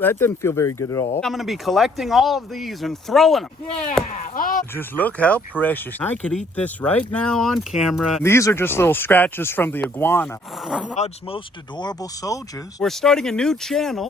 That doesn't feel very good at all. I'm gonna be collecting all of these and throwing them. Yeah. Oh. Just look how precious. I could eat this right now on camera. These are just little scratches from the iguana. God's most adorable soldiers. We're starting a new channel.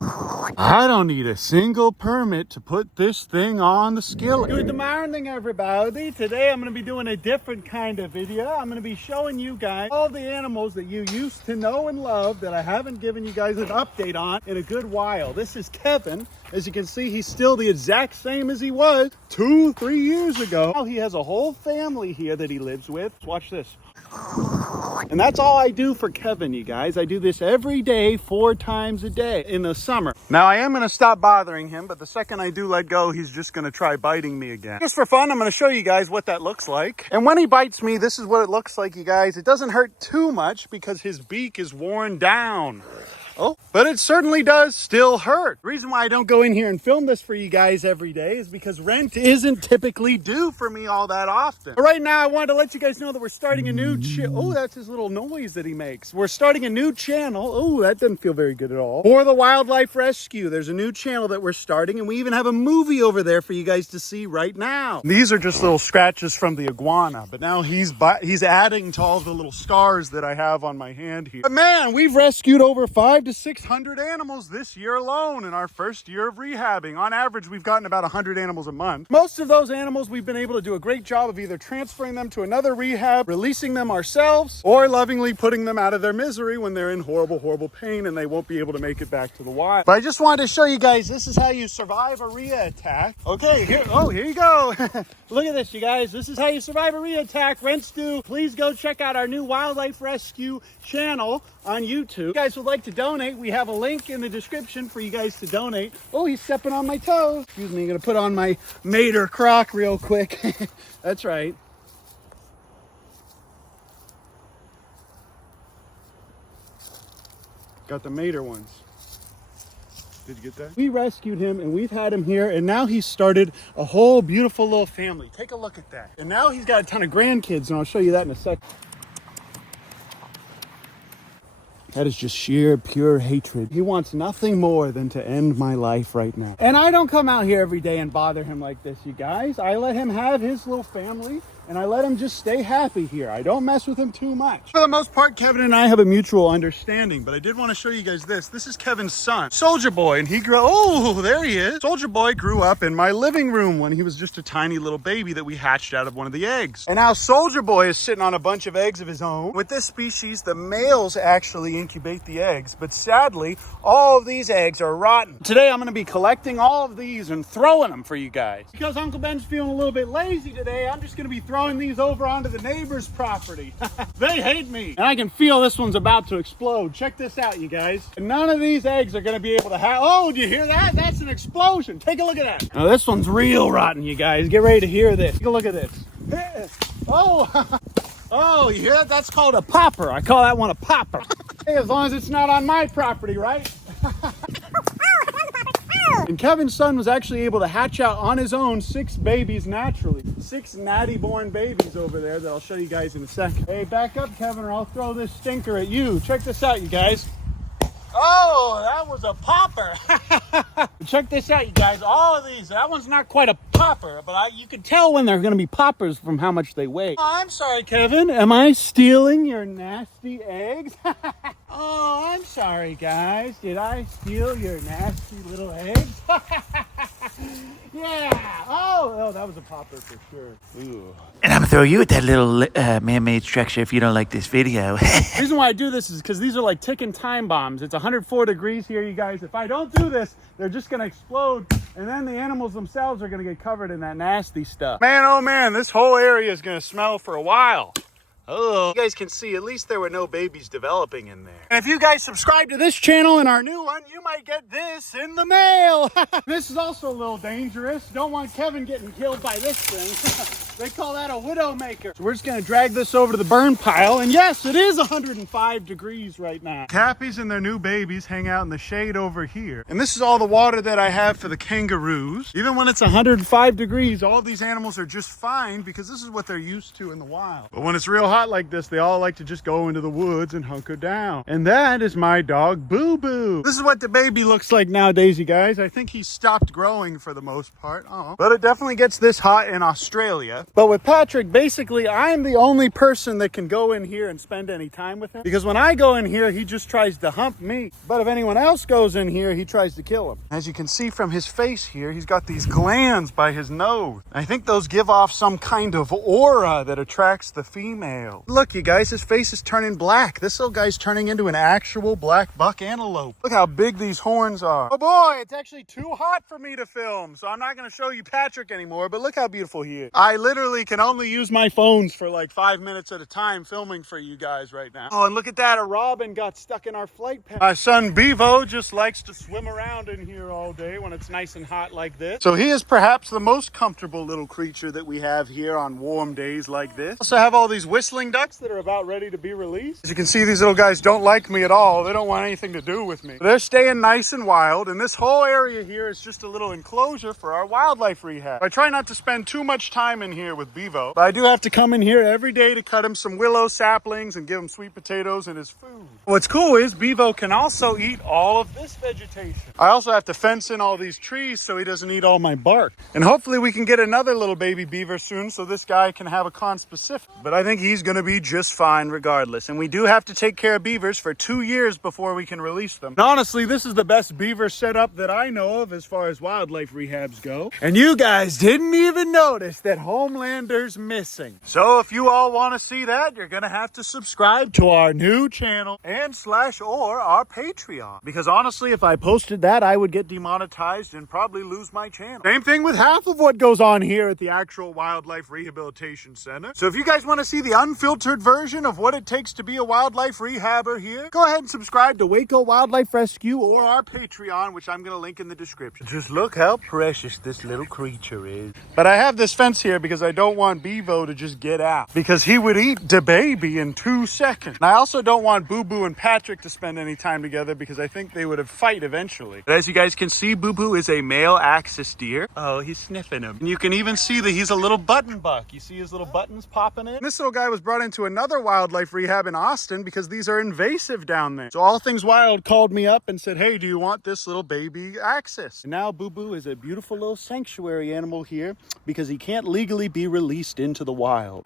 I don't need a single permit to put this thing on the skillet. Good morning, everybody. Today I'm gonna be doing a different kind of video. I'm gonna be showing you guys all the animals that you used to know and love that I haven't given you guys an update on in a good while. This is Kevin. As you can see, he's still the exact same as he was 2-3 years ago. Now he has a whole family here that he lives with. Watch this. And that's all I do for Kevin, you guys. I do this every day, 4 times a day in the summer. Now I am going to stop bothering him, but the second I do let go, he's just going to try biting me again. Just for fun, I'm going to show you guys what that looks like. And when he bites me, this is what it looks like, you guys. It doesn't hurt too much because his beak is worn down. Oh, but it certainly does still hurt. The reason why I don't go in here and film this for you guys every day is because rent isn't typically due for me all that often. But right now, I wanted to let you guys know that we're starting a new oh, that's his little noise that he makes. We're starting a new channel. Oh, that doesn't feel very good at all. For the wildlife rescue, there's a new channel that we're starting, and we even have a movie over there for you guys to see right now. These are just little scratches from the iguana, but now he's adding to all the little scars that I have on my hand here. But man, we've rescued over 500 to 600 animals this year alone in our first year of rehabbing. On average, we've gotten about 100 animals a month. Most of those animals, we've been able to do a great job of either transferring them to another rehab, releasing them ourselves, or lovingly putting them out of their misery when they're in horrible, horrible pain and they won't be able to make it back to the wild. But I just wanted to show you guys, this is how you survive a Rhea attack. Okay, here you go. Look at this, you guys. This is how you survive a Rhea attack. Rent's due. Please go check out our new wildlife rescue channel on YouTube. If you guys would like to donate, we have a link in the description for you guys to donate. Oh, he's stepping on my toes. Excuse me, I'm gonna put on my Mater croc real quick. That's right. Got the Mater ones. Did you get that? We rescued him and we've had him here, and now he's started a whole beautiful little family. Take a look at that. And now he's got a ton of grandkids, and I'll show you that in a second. That is just sheer, pure hatred. He wants nothing more than to end my life right now. And I don't come out here every day and bother him like this, you guys. I let him have his little family, and I let him just stay happy here. I don't mess with him too much. For the most part, Kevin and I have a mutual understanding, but I did want to show you guys this. This is Kevin's son, Soldier Boy, and he grew, oh, there he is. Soldier Boy grew up in my living room when he was just a tiny little baby that we hatched out of one of the eggs. And now Soldier Boy is sitting on a bunch of eggs of his own. With this species, the males actually incubate the eggs, but sadly, all of these eggs are rotten. Today, I'm going to be collecting all of these and throwing them for you guys. Because Uncle Ben's feeling a little bit lazy today, I'm just going to be throwing these over onto the neighbor's property. They hate me. And I can feel this one's about to explode. Check this out, you guys. None of these eggs are going to be able to have... Oh, do you hear that? That's an explosion. Take a look at that. Now, this one's real rotten, you guys. Get ready to hear this. Take a look at this. Oh, oh, you hear that? That's called a popper. I call that one a popper. Hey, as long as it's not on my property, right? And Kevin's son was actually able to hatch out on his own 6 babies naturally. 6 natty born babies over there that I'll show you guys in a second. Hey, back up, Kevin, or I'll throw this stinker at you. Check this out, you guys. Oh, that was a popper. Check this out, you guys. All of these, that one's not quite a popper, but you can tell when they're going to be poppers from how much they weigh. Oh, I'm sorry, Kevin. Am I stealing your nasty eggs? Oh, I'm sorry, guys. Did I steal your nasty little eggs? Yeah. Oh, that was a popper for sure. Ooh. And I'm gonna throw you at that little man-made structure if you don't like this video. The reason why I do this is because these are like ticking time bombs. It's 104 degrees here, you guys. If I don't do this, they're just gonna explode, and then the animals themselves are gonna get covered in that nasty stuff. Man, oh man, this whole area is gonna smell for a while. Oh, you guys can see at least there were no babies developing in there. And if you guys subscribe to this channel and our new one, you might get this in the mail. This is also a little dangerous. Don't want Kevin getting killed by this thing. They call that a widow maker. So we're just gonna drag this over to the burn pile. And yes, it is 105 degrees right now. Cappies and their new babies hang out in the shade over here. And this is all the water that I have for the kangaroos. Even when it's 105 degrees, all of these animals are just fine because this is what they're used to in the wild. But when it's real hot like this, they all like to just go into the woods and hunker down. And that is my dog, Boo Boo. This is what the baby looks like nowadays, you guys. I think he's stopped growing for the most part. But it definitely gets this hot in Australia. But with Patrick, basically, I'm the only person that can go in here and spend any time with him. Because when I go in here, he just tries to hump me. But if anyone else goes in here, he tries to kill him. As you can see from his face here, he's got these glands by his nose. I think those give off some kind of aura that attracts the female. Look, you guys, his face is turning black. This little guy's turning into an actual black buck antelope. Look how big these horns are. Oh boy, it's actually too hot for me to film, so I'm not going to show you Patrick anymore, but look how beautiful he is. I literally can only use my phones for like 5 minutes at a time filming for you guys right now. Oh, and look at that, a robin got stuck in our flight path. My son Bevo just likes to swim around in here all day when it's nice and hot like this. So he is perhaps the most comfortable little creature that we have here on warm days like this. Also have all these whistling ducks that are about ready to be released. As you can see, these little guys don't like me at all. They don't want anything to do with me. They're staying nice and wild, and this whole area here is just a little enclosure for our wildlife rehab. I try not to spend too much time in here with Bevo, but I do have to come in here every day to cut him some willow saplings and give him sweet potatoes and his food. What's cool is Bevo can also eat all of this vegetation. I also have to fence in all these trees so he doesn't eat all my bark. And hopefully we can get another little baby beaver soon so this guy can have a conspecific. But I think he's going to be just fine regardless. And we do have to take care of beavers for 2 years before we can release them. And honestly, this is the best beaver setup that I know of as far as wildlife rehabs go. And you guys didn't even notice that Homelander's missing. So if you all want to see that, you're going to have to subscribe to our new channel and /or our Patreon. Because honestly, if I posted that, I would get demonetized and probably lose my channel. Same thing with half of what goes on here at the actual Wildlife Rehabilitation Center. So if you guys want to see the unfiltered version of what it takes to be a wildlife rehabber here, go ahead and subscribe to Waco Wildlife Rescue or our Patreon, which I'm going to link in the description. Just look how precious this little creature is. But I have this fence here because I don't want Bevo to just get out, because he would eat the baby in 2 seconds. And I also don't want Boo Boo and Patrick to spend any time together because I think they would have fight eventually. But as you guys can see, Boo Boo is a male axis deer. Oh, he's sniffing him. And you can even see that he's a little button buck. You see his little buttons popping in? And this little guy was brought into another wildlife rehab in Austin because these are invasive down there. So All Things Wild called me up and said, hey, do you want this little baby axis? And now Boo Boo is a beautiful little sanctuary animal here because he can't legally be released into the wild.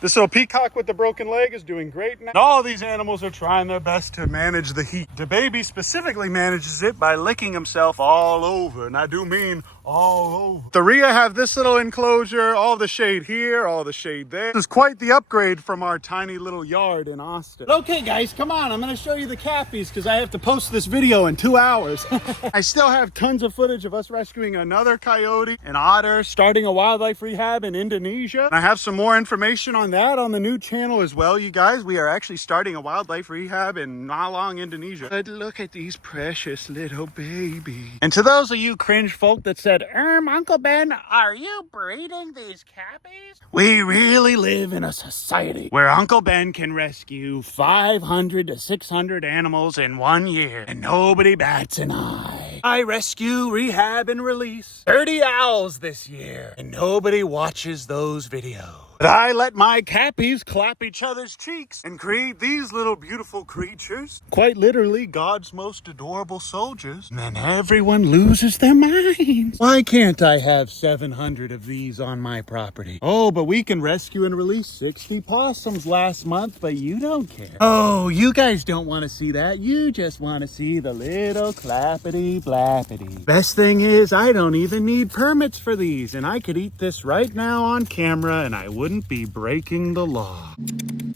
This little peacock with the broken leg is doing great now. And all these animals are trying their best to manage the heat. The baby specifically manages it by licking himself all over, and I do mean all over. The Rhea have this little enclosure, all the shade here, all the shade there. This is quite the upgrade from our tiny little yard in Austin. But okay guys, come on, I'm gonna show you the cappies because I have to post this video in 2 hours. I still have tons of footage of us rescuing another coyote, an otter, starting a wildlife rehab in Indonesia. And I have some more information on that on the new channel as well, you guys. We are actually starting a wildlife rehab in Malang, Indonesia. But look at these precious little babies. And to those of you cringe folk that said, Uncle Ben, are you breeding these cappies? We really live in a society where Uncle Ben can rescue 500 to 600 animals in 1 year and nobody bats an eye. I rescue, rehab, and release 30 owls this year and nobody watches those videos. But I let my cappies clap each other's cheeks and create these little beautiful creatures. Quite literally, God's most adorable soldiers. And then everyone loses their minds. Why can't I have 700 of these on my property? Oh, but we can rescue and release 60 possums last month, but you don't care. Oh, you guys don't want to see that. You just want to see the little clappity blappity. Best thing is, I don't even need permits for these, and I could eat this right now on camera, and I wouldn't be breaking the law.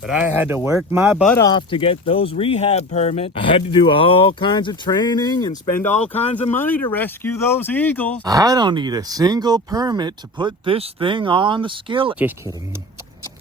But I had to work my butt off to get those rehab permits. I had to do all kinds of training and spend all kinds of money to rescue those eagles. I don't need a single permit to put this thing on the skillet. Just kidding.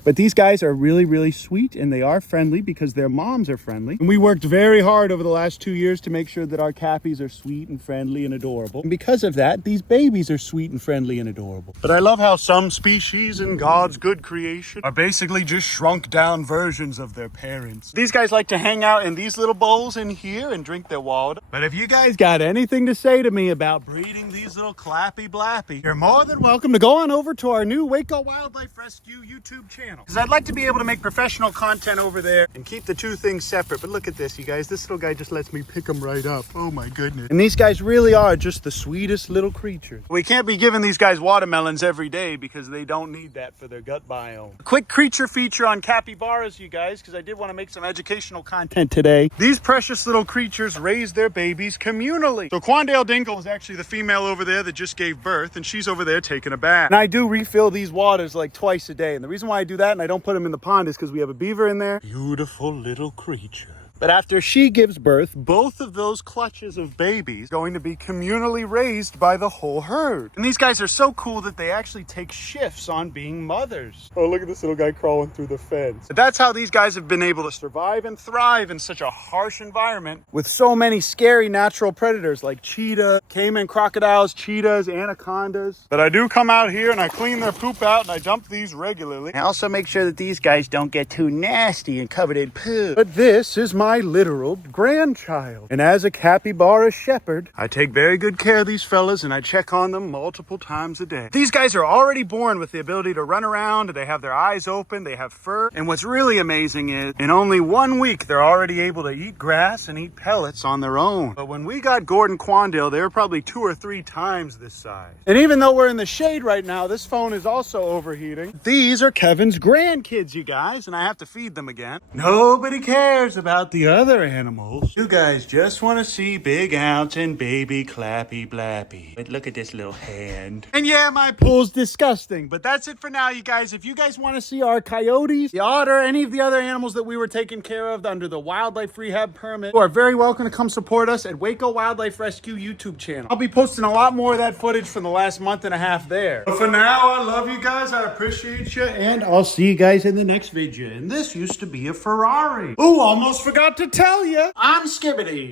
But these guys are really, really sweet, and they are friendly because their moms are friendly. And we worked very hard over the last 2 years to make sure that our Cappies are sweet and friendly and adorable. And because of that, these babies are sweet and friendly and adorable. But I love how some species in God's good creation are basically just shrunk down versions of their parents. These guys like to hang out in these little bowls in here and drink their water. But if you guys got anything to say to me about breeding these little clappy blappy, you're more than welcome to go on over to our new Waco Wildlife Rescue YouTube channel. Because I'd like to be able to make professional content over there and keep the two things separate. But look at this, you guys. This little guy just lets me pick him right up. Oh my goodness. And these guys really are just the sweetest little creatures. We can't be giving these guys watermelons every day because they don't need that for their gut biome. A quick creature feature on capybaras, you guys, because I did want to make some educational content today. These precious little creatures raise their babies communally. So Quandale Dingle is actually the female over there that just gave birth, and she's over there taking a bath. And I do refill these waters like twice a day. And the reason why I do that and I don't put them in the pond is because we have a beaver in there. Beautiful little creature. But after she gives birth, both of those clutches of babies are going to be communally raised by the whole herd. And these guys are so cool that they actually take shifts on being mothers. Oh, look at this little guy crawling through the fence. But that's how these guys have been able to survive and thrive in such a harsh environment with so many scary natural predators like cheetah, caiman crocodiles, cheetahs, anacondas. But I do come out here and I clean their poop out and I dump these regularly. I also make sure that these guys don't get too nasty and covered in poo. But this is my literal grandchild. And as a capybara shepherd, I take very good care of these fellas and I check on them multiple times a day. These guys are already born with the ability to run around. They have their eyes open. They have fur. And what's really amazing is in only 1 week, they're already able to eat grass and eat pellets on their own. But when we got Gordon Quandale, they were probably 2 or 3 times this size. And even though we're in the shade right now, this phone is also overheating. These are Kevin's grandkids, you guys, and I have to feed them again. Nobody cares about the other animals. You guys just want to see Big Ounce and baby Clappy Blappy. But look at this little hand. And yeah, my pool's disgusting, but that's it for now, you guys. If you guys want to see our coyotes, the otter, any of the other animals that we were taking care of under the wildlife rehab permit, you are very welcome to come support us at Waco Wildlife Rescue YouTube channel. I'll be posting a lot more of that footage from the last month and a half there. But for now, I love you guys. I appreciate you, and I'll see you guys in the next video. And this used to be a Ferrari. Ooh, almost forgot to tell you, I'm Skibbity.